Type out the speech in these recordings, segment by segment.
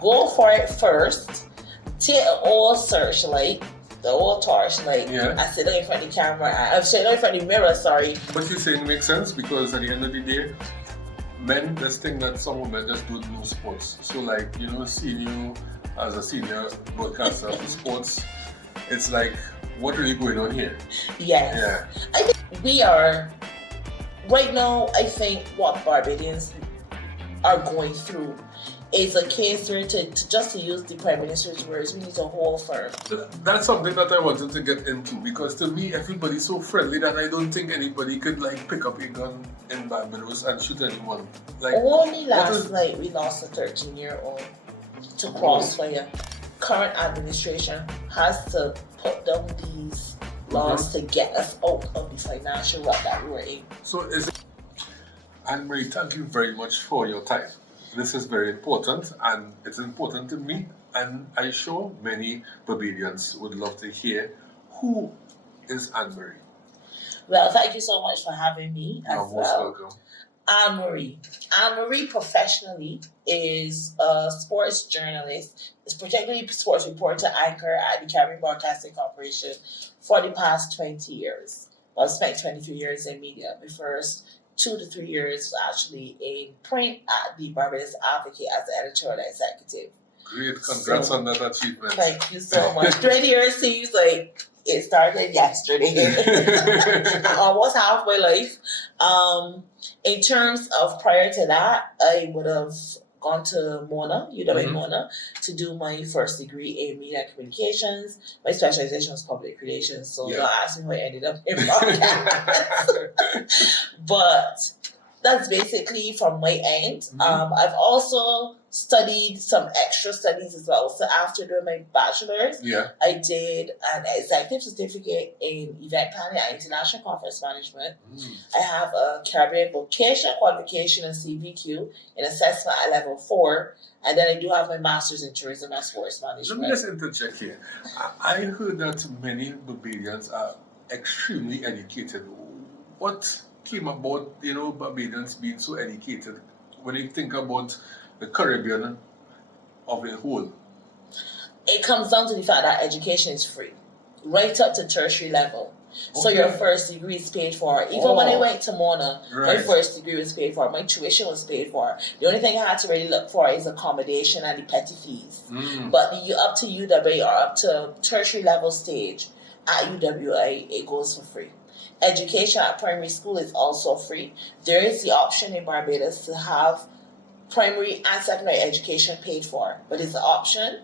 Go for it first. Take an old searchlight, the old torchlight. Yeah. I sit in front of the camera. I'm sitting in front of the mirror, sorry. But you're saying makes sense because at the end of the day, men just think that some women just don't know sports. So like, seeing you as a senior broadcaster of sports, it's like, what really going on here? Yes. Yeah. I think we are, right now, I think what Barbadians are going through is a case where to use the Prime Minister's words, we need a whole firm. That's something that I wanted to get into because to me, everybody's so friendly that I don't think anybody could like pick up a gun in Barbados and shoot anyone. Like only last night we lost a 13-year-old to crossfire. Current administration has to put down these laws to get us out of the financial rut that we were in. So Ann-Marie, thank you very much for your time. This is very important and it's important to me, and I'm sure many Barbadians would love to hear who is Ann-Marie. Well, thank you so much for having me as You're most welcome. Ann-Marie. Ann-Marie professionally is a sports journalist, is particularly sports reporter anchor at the Caribbean Broadcasting Corporation for the past 20 years. I've spent 23 years in media. My first 2 to 3 years actually in print at the Barbados Advocate as the editorial executive. Great, congrats on that achievement. Thank you so much. 20 years seems like it started yesterday. Almost half my life. In terms of prior to that, I would have gone to Mona, UW Mona, to do my first degree in media communications. My specialization was public relations, so don't ask me how I ended up in broadcast. But that's basically from my end. I've also studied some extra studies as well. So after doing my bachelor's, I did an executive certificate in event planning and international conference management. I have a Caribbean vocational qualification in CBQ in assessment at level 4. And then I do have my master's in tourism and sports management. Let me just interject here. I heard that many Barbadians are extremely educated. What came about, Barbadians being so educated when you think about the Caribbean of a whole? It comes down to the fact that education is free, right up to tertiary level. So your first degree is paid for. Even when I went to Mona, my first degree was paid for. My tuition was paid for. The only thing I had to really look for is accommodation and the petty fees. But up to UW or up to tertiary level stage at UWI, it goes for free. Education at primary school is also free. There is the option in Barbados to have primary and secondary education paid for, but it's an option.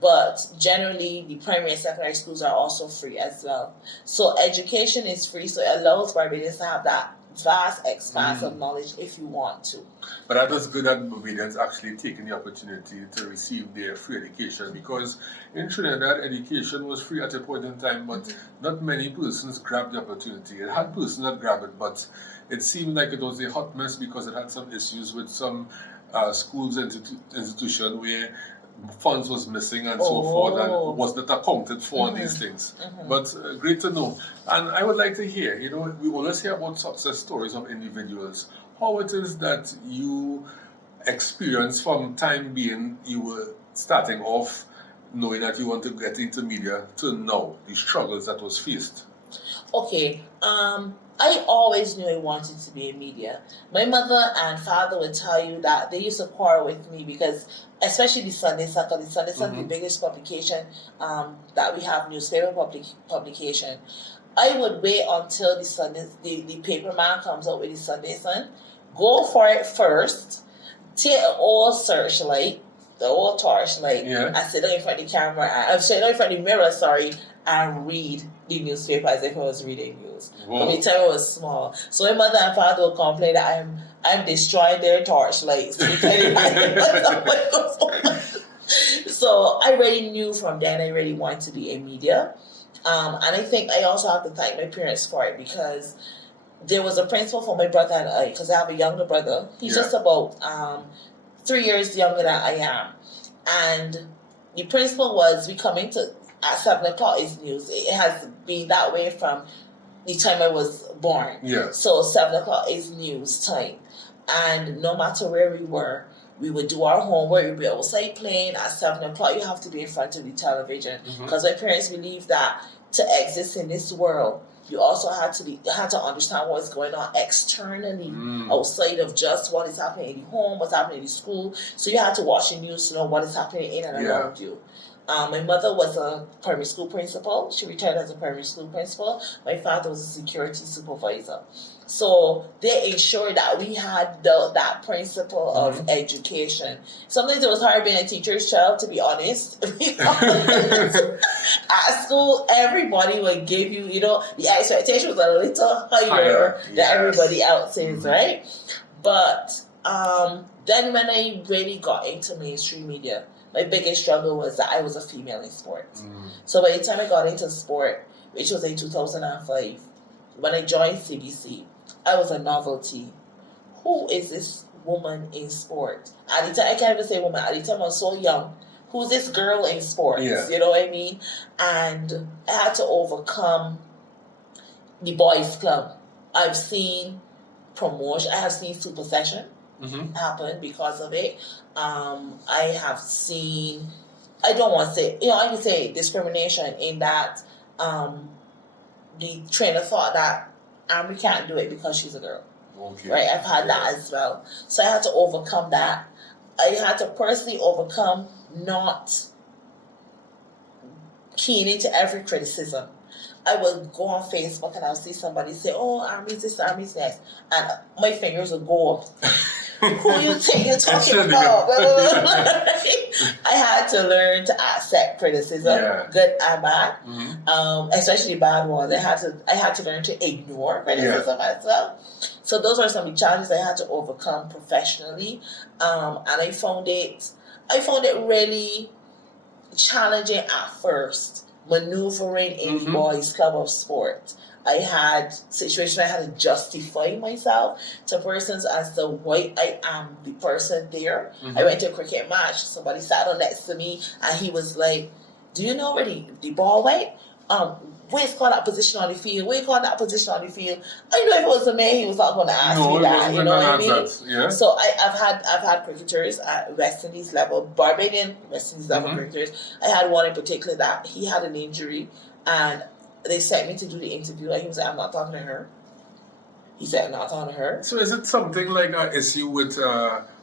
But generally, the primary and secondary schools are also free as well. So education is free, so it allows Barbadians to have that vast expanse of knowledge if you want to. But that is good that Barbadians actually taking the opportunity to receive their free education, because in Trinidad, education was free at a point in time, but not many persons grabbed the opportunity. It had persons that grabbed it, but it seemed like it was a hot mess because it had some issues with some schools institution where funds was missing and so forth, and was not accounted for on these things. But great to know. And I would like to hear, we always hear about success stories of individuals. How it is that you experience from time being you were starting off knowing that you want to get into media to now, the struggles that was faced. Okay, I always knew I wanted to be in media. My mother and father would tell you that they used to quarrel with me because, especially the Sunday Sun, the Sunday Sun, the biggest publication that we have, newspaper publication. I would wait until the paper man comes out with the Sunday Sun, go for it first, take an old searchlight, the old torchlight, and sit down in front of the camera, I'm sitting in front of the mirror, and read the newspaper as if I was reading news. But the time I was small. So my mother and father would complain that I'm destroying their torchlights. So I already knew from then I really wanted to be in media. And I think I also have to thank my parents for it, because there was a principle for my brother and I, because I have a younger brother. He's just about 3 years younger than I am. And the principle was we come into at 7 o'clock is news. It has been that way from the time I was born. So 7 o'clock is news time. And no matter where we were, we would do our homework, we'd be outside playing. At 7 o'clock, you have to be in front of the television. Because my parents believed that to exist in this world, you also had to understand what's going on externally, outside of just what is happening in the home, what's happening in the school. So you had to watch the news to know what is happening in and around you. My mother was a primary school principal. She retired as a primary school principal. My father was a security supervisor. So they ensured that we had that principle of education. Sometimes it was hard being a teacher's child, to be honest. At school, everybody would give you, the expectation was a little higher than everybody else's, right? But then when I really got into mainstream media, my biggest struggle was that I was a female in sports. So by the time I got into sport, which was in 2005, when I joined CBC, I was a novelty. Who is this woman in sport? At the time, I can't even say woman. At the time, I was so young. Who's this girl in sports? Yeah. You know what I mean? And I had to overcome the boys' club. I've seen promotion. I have seen supersession happen because of it. I have seen, I don't want to say, I can say discrimination in that the trainer thought that Ann-Marie can't do it because she's a girl. Okay. Right? I've had that as well. So I had to overcome that. I had to personally overcome not keying into every criticism. I would go on Facebook and I'll see somebody say, "Oh, Ann-Marie's this, Ann-Marie's next," and my fingers would go up. Who you think you're talking about? I had to learn to accept criticism, good and bad, especially bad ones. I had to learn to ignore criticism as well. So those are some of the challenges I had to overcome professionally, and I found it really challenging at first, maneuvering in the boys' club of sport. I had situations where I had to justify myself to persons as to why I am the person there. I went to a cricket match. Somebody sat on next to me and he was like, "Do you know where the ball went? Where's called that position on the field? Where you call that position on the field?" I know if it was a man, he was not going to ask me that. You know what I mean? Yeah. So I've had cricketers at West Indies level, Barbadian West Indies level cricketers. I had one in particular that he had an injury and they sent me to do the interview, and he was like, "I'm not talking to her." He said, "I'm not talking to her." So is it something like an issue with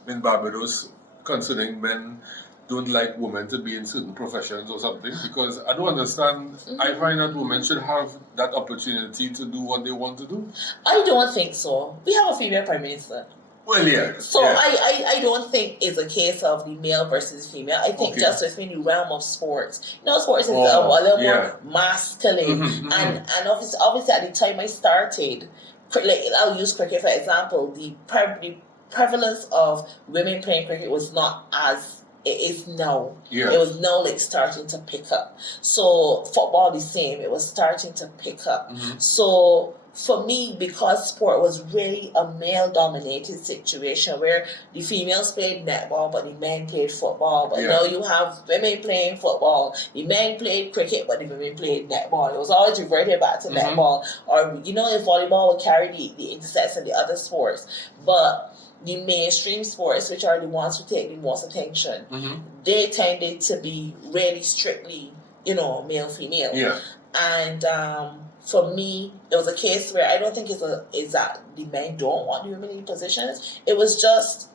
in Barbados concerning men don't like women to be in certain professions or something? Because I don't understand. I find that women should have that opportunity to do what they want to do. I don't think so. We have a female prime minister. Well, yeah. So I don't think it's a case of the male versus female. I think just within the realm of sports. Sports is a little more masculine. And obviously at the time I started, I'll use cricket for example, the prevalence of women playing cricket was not as it is now. Yeah. It was now starting to pick up. So football the same, it was starting to pick up. So for me, because sport was really a male-dominated situation where the females played netball, but the men played football. But now you have women playing football. The men played cricket, but the women played netball. It was always reverted back to netball. Or, if volleyball would carry the intersects and the other sports. But the mainstream sports, which are the ones who take the most attention, they tended to be really strictly, male-female. Yeah. And for me, it was a case where I don't think it's that the men don't want the women in positions. It was just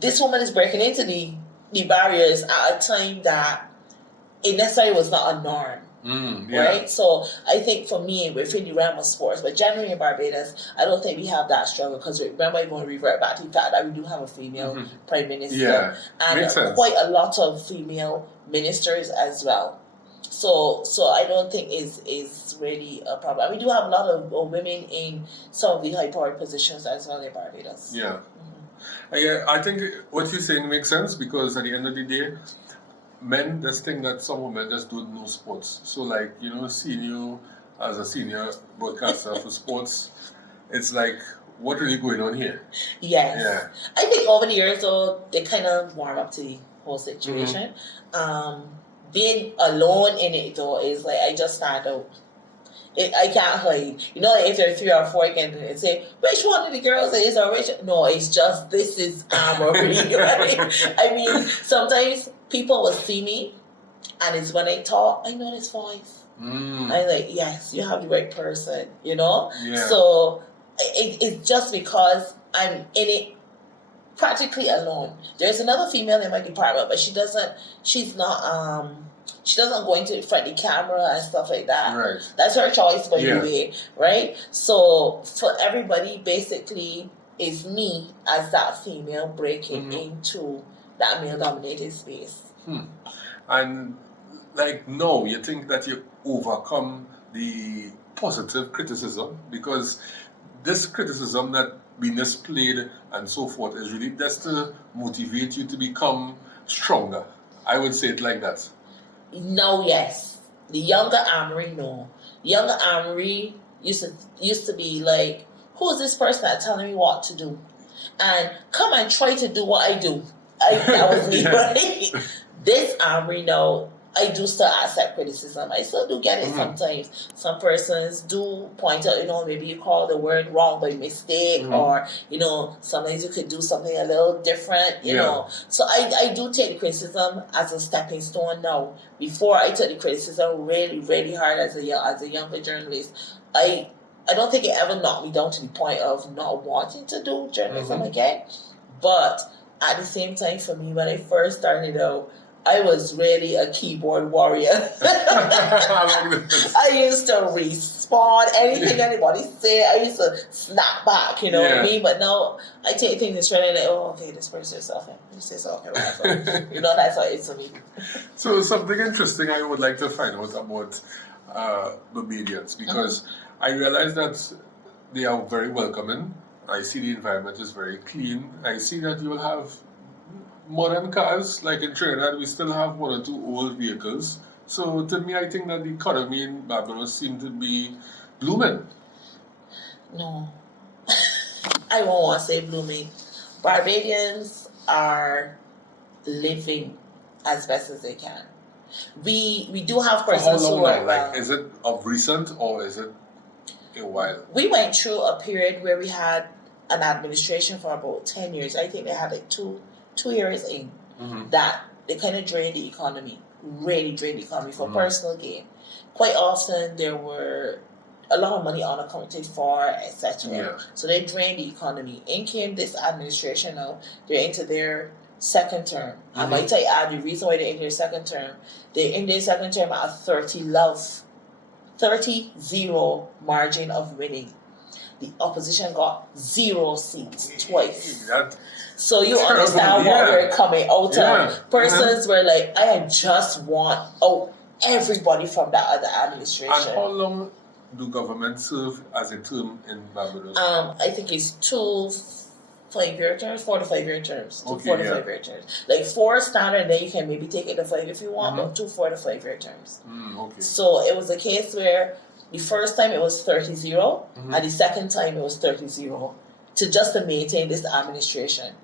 this woman is breaking into the barriers at a time that it necessarily was not a norm. Right? So I think for me, within the realm of sports, but generally in Barbados, I don't think we have that struggle because remember, I'm going to revert back to the fact that we do have a female prime minister and quite a lot of female ministers as well. So I don't think is really a problem. We do have a lot of women in some of the high-powered positions as well in Barbados. Yeah. I think what you're saying makes sense because at the end of the day, men just think that some women just don't know sports. So seeing you as a senior broadcaster for sports, it's like, what really going on here? Yes. Yeah. I think over the years though, they kind of warm up to the whole situation. Being alone in it though is like I just stand out. I can't hide. You know, if there are 3 or 4, I can say, which one of the girls is or which? No, it's just, this is Ann-Marie. Right? I mean, sometimes people will see me, and it's when I talk, I know this voice. I'm like, yes, you have the right person, you know? Yeah. So it's just because I'm in it practically alone. There's another female in my department, but she doesn't go into front of the camera and stuff like that. Right. That's her choice, by the way, right? So for everybody, basically, it's me as that female breaking into that male-dominated space. And like, no, you think that you overcome the positive criticism, because this criticism that being displayed and so forth is really just to motivate you to become stronger. I would say it like that. No, yes. The younger Ann-Marie, no. The younger Ann-Marie used to be like, who is this person that's telling me what to do? And come and try to do what I do. That was me, right? This Ann-Marie, no. I do still accept criticism. I still do get it sometimes. Some persons do point out, you know, maybe you call the word wrong by mistake, or, you know, sometimes you could do something a little different, you know. So I do take criticism as a stepping stone now. Before I took the criticism really, really hard as a younger journalist, I don't think it ever knocked me down to the point of not wanting to do journalism again. But at the same time, for me, when I first started out, I was really a keyboard warrior. I used to respond anything anybody said. I used to snap back, you know what I mean? But now I take things and try to like, oh, okay, this person is okay. This is okay, whatever. You know, that's how it's for me. So something interesting I would like to find out about Barbadians, because I realize that they are very welcoming. I see the environment is very clean. I see that you will have modern cars. Like in Trinidad, we still have 1 or 2 old vehicles. So to me, I think that the economy in Barbados seems to be blooming. No. I won't want to say blooming. Barbadians are living as best as they can. We do have persons who are like, is it of recent or is it a while? We went through a period where we had an administration for about 10 years. I think they had like two years in that they kind of drained the economy, really drained the economy for personal gain. Quite often there were a lot of money unaccounted for, etc. Yeah. So they drained the economy. In came this administration now, they're into their second term. I might add the reason why they're in their second term. They're in their second term at a 30-0 margin of winning. The opposition got 0 seats twice. So you understand what we're coming out of. Persons were like, I just want out everybody from that other administration. And how long do governments serve as a term in Barbados? I think it's 2 5-year terms, 4 to 5-year terms. 4 to 5-year terms. Like 4 standard, then you can maybe take it to 5 if you want, but 2 4 to 5-year terms. So it was a case where the first time it was 30-0, and the second time it was 30-0, to maintain this administration.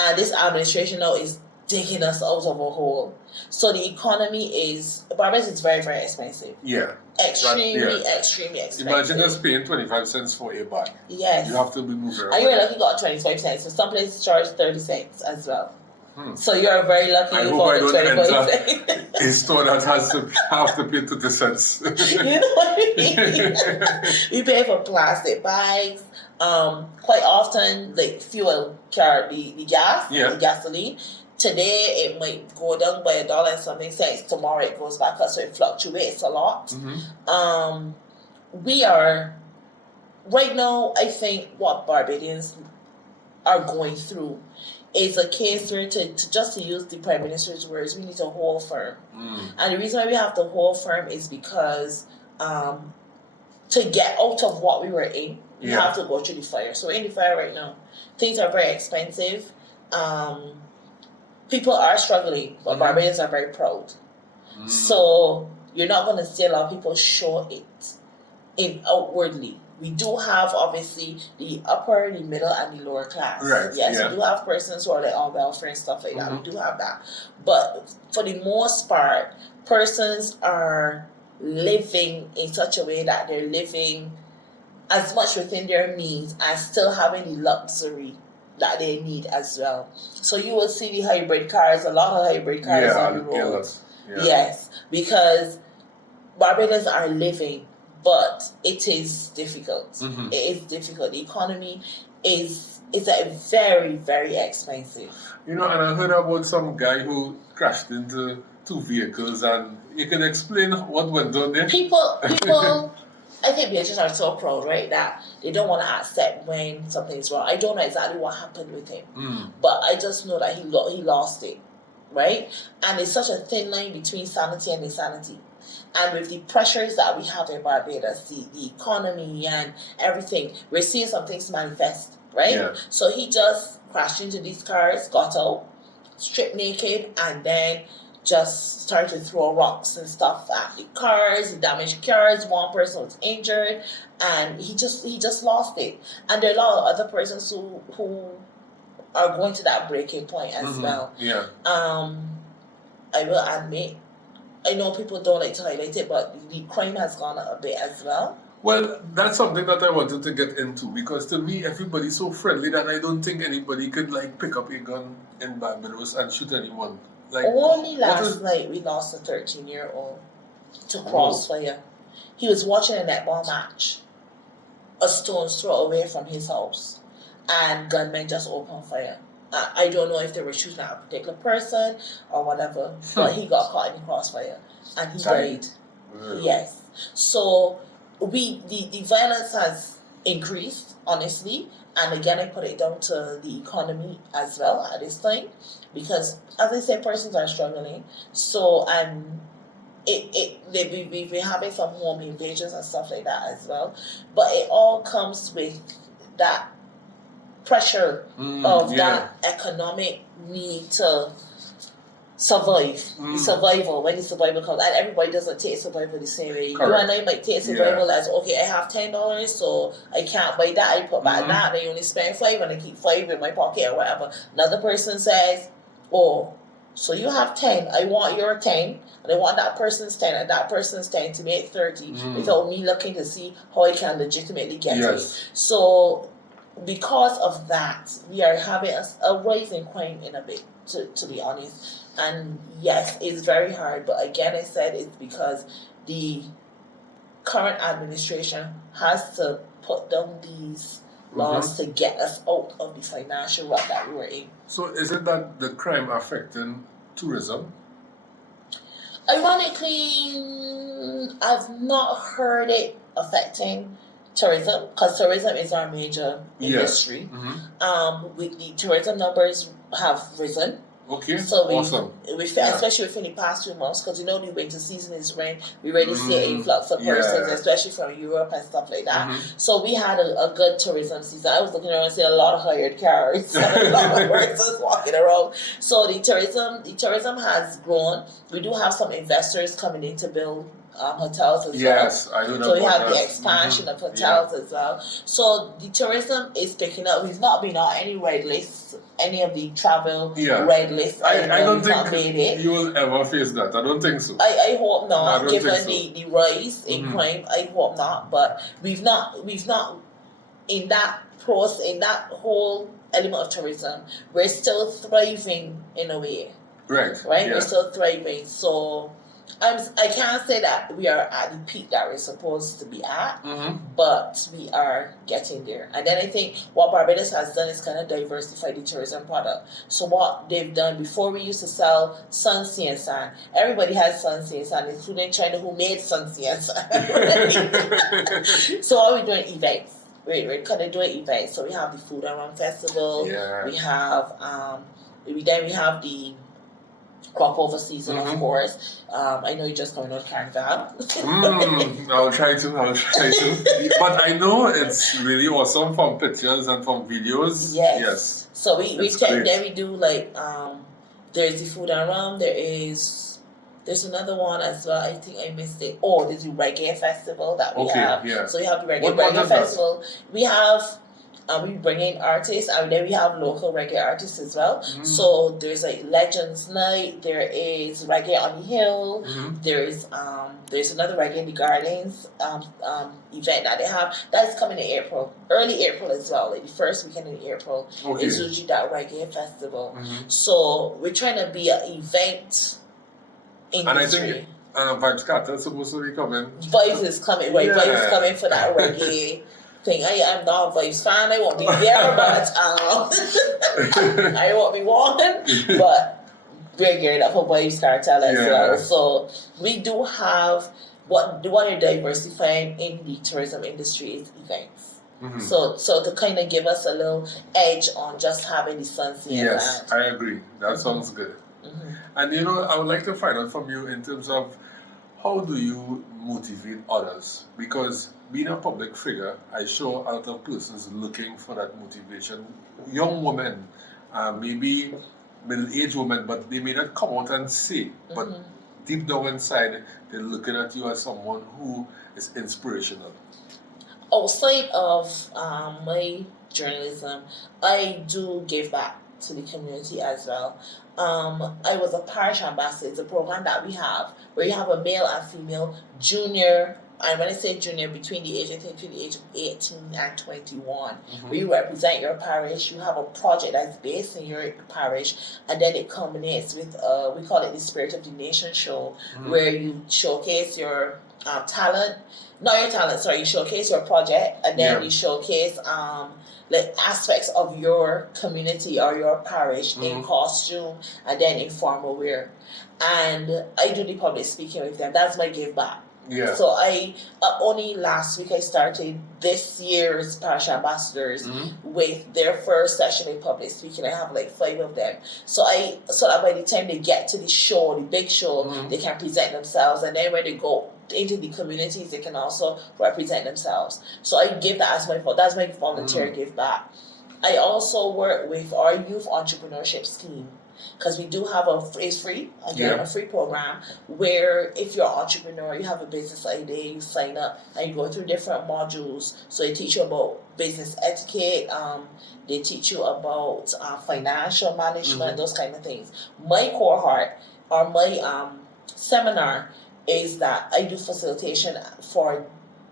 And this administration now is digging us out of a hole. So the economy is, Barbados is very, very expensive. Yeah. Extremely expensive. Imagine us paying 25 cents for a bag. Yes. You have to be moving around. And you're lucky you got 25 cents. So some places charge 30 cents as well. So you're very lucky I you hope I got don't 25 cents. a store that has to have to pay 50 cents. You know what I mean? You pay for plastic bags. Quite often, like fuel, the gas, the gasoline. Today it might go down by $1 and something cents. Tomorrow it goes back up, so it fluctuates a lot. We are right now. I think what Barbadians are going through is a case where to use the Prime Minister's words, we need to hold firm. And the reason why we have to hold firm is because to get out of what we were in, we have to go through the fire. So we're in the fire right now. Things are very expensive. People are struggling, but Barbadians are very proud. So you're not going to see a lot of people show it outwardly. We do have, obviously, the upper, the middle, and the lower class. Right. Yes, we do have persons who are like on welfare and stuff like that. We do have that. But for the most part, persons are living in such a way that they're living as much within their means and still having the luxury that they need as well. So you will see the hybrid cars, a lot of hybrid cars on the road. Yeah. Yes, because Barbadians are living, but it is difficult. Mm-hmm. It is difficult. The economy is a very, very expensive. You know, and I heard about some guy who crashed into 2 vehicles, and you can explain what went on there? People, I think they just are so proud, right, that they don't want to accept when something's wrong. I don't know exactly what happened with him, but I just know that he lost it, right? And it's such a thin line between sanity and insanity. And with the pressures that we have in Barbados, the economy and everything, we're seeing some things manifest, right? Yeah. So he just crashed into these cars, got out, stripped naked, and then just started to throw rocks and stuff at the cars, damaged cars. One person was injured, and he just lost it. And there are a lot of other persons who are going to that breaking point as well. Yeah. I will admit, I know people don't like to highlight it, but the crime has gone up a bit as well. Well, that's something that I wanted to get into, because to me, everybody's so friendly that I don't think anybody could pick up a gun in Barbados and shoot anyone. Only last night we lost a 13-year-old to crossfire. He was watching a netball match. A stone's throw away from his house, and gunmen just opened fire. I don't know if they were shooting at a particular person or whatever, but he got caught in the crossfire and he died. Yes. So the violence has increased, honestly, and again I put it down to the economy as well at this time, because as I said, persons are struggling. So we've been having some home invasions and stuff like that as well, but it all comes with that pressure of that economic need to survive. Survival, when the survival comes, and everybody doesn't take survival the same way. Correct. You and I might take survival as, okay, I have $10, so I can't buy that, I put back that, and I only spend $5 and I keep $5 in my pocket or whatever. Another person says, oh, so you have 10, I want your 10, and I want that person's 10 and that person's 10 to make 30 without me looking to see how I can legitimately get it. So because of that, we are having a rise in crime in a bit, to be honest. And yes, it's very hard, but again, I said it's because the current administration has to put down these laws to get us out of the financial rut that we were in. So is it that the crime affecting tourism? Ironically, I've not heard it affecting tourism, because tourism is our major industry. The tourism numbers have risen. Okay, so awesome. Especially within the past 2 months, because the winter season is when we already see an influx of persons, especially from Europe and stuff like that. So we had a good tourism season. I was looking around and seeing a lot of hired cars, a lot of persons walking around. So the tourism has grown. We do have some investors coming in to build hotels as well. Yes, I do know. So we have the expansion of hotels as well. So the tourism is picking up. We've not been on any red lists, any of the travel red lists. I don't think you will ever face that. I don't think so. I hope not, given the rise in crime. I hope not. But we've not in that process, in that whole element of tourism, we're still thriving in a way. Right. Yeah. We're still thriving. So I can't say that we are at the peak that we're supposed to be at, but we are getting there. And then I think what Barbados has done is kind of diversify the tourism product. So what they've done, before we used to sell sun, sea, and sand. Everybody has sun, sea, and sand, including China, who made sun, sea, and sand. So what are we doing? Events. We're kind of doing events. So we have the Food and Rum Festival. Yeah. We have we have the crop over season, of course. I know you're just coming out of Carnival. I'll try to. But I know it's really awesome from pictures and from videos. Yes. So we check, then we do there's the Food and Rum, there's another one as well. I think I missed it. Oh, there's the Reggae Festival that we have. Yeah. So we have the Reggae Festival. We have We bring in artists, and then we have local reggae artists as well. So there's like Legends Night, there is Reggae on the Hill, there's another Reggae in the Gardens event that they have. That's coming in April, early April as well, like the first weekend in April. Is usually that Reggae festival. So we're trying to be an event industry. And I think Vibes Carter is supposed to be coming. Vibes is coming, right? Vibes is coming for that reggae thing. I am not a Vibes fan. I won't be there, but I won't be walking. But we're geared up for Vibes Cartel as well. So we do have what you're diversifying in the tourism industry is events. So to kind of give us a little edge on just having the sunset. Yes, I agree. That sounds good. And I would like to find out from you in terms of how do you motivate others? Because being a public figure, I show a lot of persons looking for that motivation. Young women, maybe middle-aged women, but they may not come out and say, but deep down inside, they're looking at you as someone who is inspirational. Outside of my journalism, I do give back to the community as well. I was a parish ambassador. It's a program that we have where you have a male and female junior, and when I say junior, between the age of 18 and 21, where you represent your parish. You have a project that's based in your parish, and then it culminates with we call it the Spirit of the Nation show, where you showcase your talent. Not your talent, sorry, you showcase your project, and then you showcase like aspects of your community or your parish in costume and then in formal wear. And I do the public speaking with them. That's my give back. Yeah. So I only last week I started this year's parish ambassadors with their first session in public speaking. I have like 5 of them. So that by the time they get to the show, the big show, they can present themselves, and then when they go into the communities, they can also represent themselves. So I give that as that's my volunteer give back. I also work with our youth entrepreneurship scheme, because we do have a free program where if you're an entrepreneur, you have a business idea, you sign up and you go through different modules. So they teach you about business etiquette, they teach you about financial management, those kind of things. My cohort or my seminar is that I do facilitation for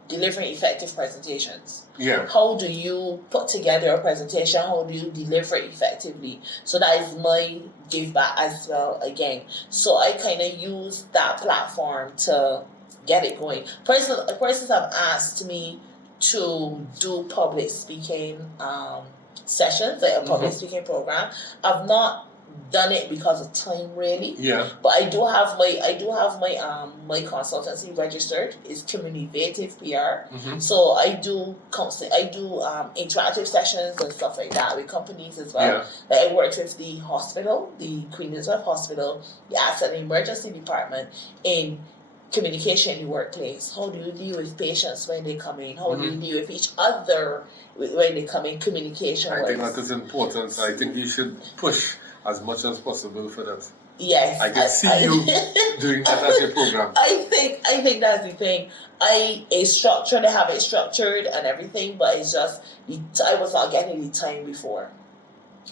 delivering effective presentations. Yeah. How do you put together a presentation? How do you deliver it effectively? So that is my give back as well again. So I kind of use that platform to get it going. Persons have asked me to do public speaking sessions, like a public speaking program. I've not done it because of time, really. Yeah. But I do have my consultancy registered. It's Communicative PR. So I do interactive sessions and stuff like that with companies as well. Yeah. Like I worked with the hospital, the Queen Elizabeth Hospital, the Asset and Emergency Department in communication in the workplace. How do you deal with patients when they come in? How do you deal with each other when they come in? Communication. I think that is important. I think you should push as much as possible for that. Yes. I can see you doing that as your program. I think that's the thing. They have it structured and everything, but it's just, I was not getting the time before.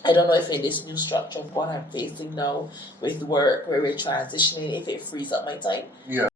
I don't know if in this new structure of what I'm facing now with work, where we're transitioning, if it frees up my time. Yeah.